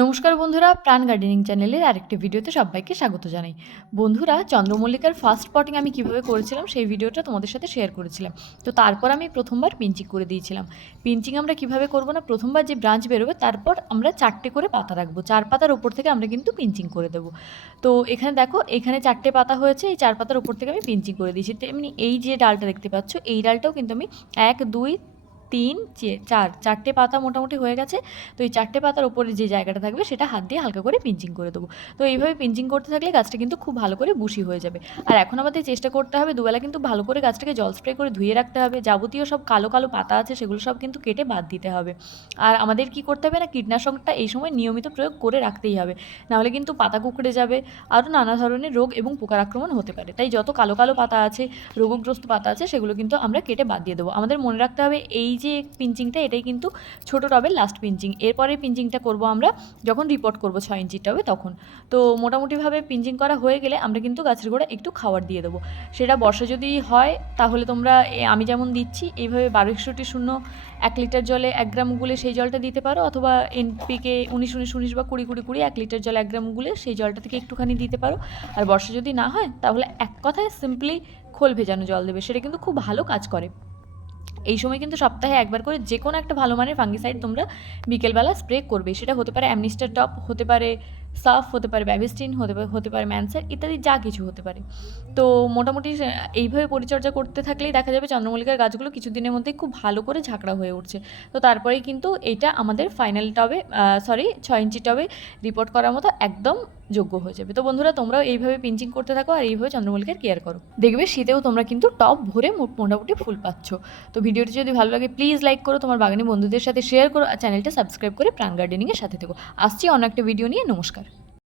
নমস্কার বন্ধুরা, প্রাণ গার্ডেনিং চ্যানেলের আরেকটি ভিডিওতে সবাইকে স্বাগত জানাই। বন্ধুরা, চন্দ্রমল্লিকার ফার্স্ট পটিং আমি কিভাবে করেছিলাম সেই ভিডিওটা তোমাদের সাথে শেয়ার করেছিলাম। তো তারপর আমি প্রথমবার পিঞ্চিং করে দিয়েছিলাম। পিঞ্চিং আমরা কিভাবে করব না, প্রথমবার যে ব্রাঞ্চ বেরোবে তারপর আমরা 4টে করে পাতা রাখবো, 4 পাতার ওপর থেকে আমরা কিন্তু পিঞ্চিং করে দেবো। তো এখানে দেখো, এখানে 4টে পাতা হয়েছে, এই 4 পাতার ওপর থেকে আমি পিঞ্চিং করে দিয়েছি। তেমনি এই যে ডালটা দেখতে পাচ্ছ, এই ডালটাও কিন্তু আমি 1 2 3 4 4টে পাতা মোটামুটি হয়ে গেছে। তো এই 4টে পাতার উপরে যে জায়গাটা থাকবে সেটা হাত দিয়ে হালকা করে পিঞ্চিং করে দেবো। তো এইভাবে পিঞ্চিং করতে থাকলে গাছটা কিন্তু খুব ভালো করে বুশি হয়ে যাবে। আর এখন আমাদের চেষ্টা করতে হবে দুবেলা কিন্তু ভালো করে গাছটাকে জল স্প্রে করে ধুয়ে রাখতে হবে। যাবতীয় সব কালো কালো পাতা আছে সেগুলো সব কিন্তু কেটে বাদ দিতে হবে। আর আমাদের কি করতে হবে না, কীটনাশকটা এই সময় নিয়মিত প্রয়োগ করে রাখতেই হবে, নাহলে কিন্তু পাতা কুঁকড়ে যাবে, আরও নানা ধরনের রোগ এবং পোকার আক্রমণ হতে পারে। তাই যত কালো কালো পাতা আছে, রোগগ্রস্ত পাতা আছে, সেগুলো কিন্তু আমরা কেটে বাদ দিয়ে দেবো। আমাদের মনে রাখতে হবে এই যে পিঞ্চিংটা, এটাই কিন্তু ছোটো টবের লাস্ট পিঞ্চিং। এরপরে পিঞ্চিংটা করব আমরা যখন রিপোর্ট করব 6 ইঞ্চির টবে তখন। তো মোটামুটিভাবে পিঞ্চিং করা হয়ে গেলে আমরা কিন্তু গাছের গোড়া একটু খাবার দিয়ে দেবো। সেটা বর্ষা যদি হয় তাহলে তোমরা আমি যেমন দিচ্ছি এইভাবে 1261 1 লিটার জলে 1 গ্রাম গুলে সেই জলটা দিতে পারো, অথবা এনপিকে 19-19-19 বা 20-20-20 1 লিটার জলে 1 গ্রাম গুলে সেই জলটা থেকে একটুখানি দিতে পারো। আর বর্ষা যদি না হয় তাহলে এক কথায় সিম্পলি খোল ভেজানো জল দেবে, সেটা কিন্তু খুব ভালো কাজ করে। এই সময় কিন্তু সপ্তাহে একবার করে যে কোনো একটা ভালো মানের ফাঙ্গিসাইড তোমরা বিকেলবেলা স্প্রে করবে। সেটা হতে পারে অ্যামনিস্টার টপ, হতে পারে সাফ, হতে পারে ব্যাভিস্টিন, হতে পারে ম্যানসার ইত্যাদি, যা কিছু হতে পারে। তো মোটামুটি এইভাবে পরিচর্যা করতে থাকলেই দেখা যাবে চন্দ্রমল্লিকার গাছগুলো কিছুদিনের মধ্যেই খুব ভালো করে ঝাঁকড়া হয়ে উঠছে। তো তারপরেই কিন্তু এইটা আমাদের ফাইনাল টবে 6 ইঞ্চি টবে রিপোর্ট করার মতো একদম যোগ্য হয়ে যাবে। তো বন্ধুরা, তোমরাও এইভাবে পিঞ্চিং করতে থাকো আর এইভাবে চন্দ্রমল্লিকার কেয়ার করো, দেখবে শীতেও তোমরা কিন্তু টব ভরে মোটামুটি ফুল পাচ্ছ। তো ভিডিওটি যদি ভালো লাগে প্লিজ লাইক করো, তোমার বাগানি বন্ধুদের সাথে শেয়ার করো, আর চ্যানেলটা সাবস্ক্রাইব করে প্রাণ গার্ডেনিংয়ের সাথে থেকো। আসছি অন্য একটা ভিডিও নিয়ে। নমস্কার।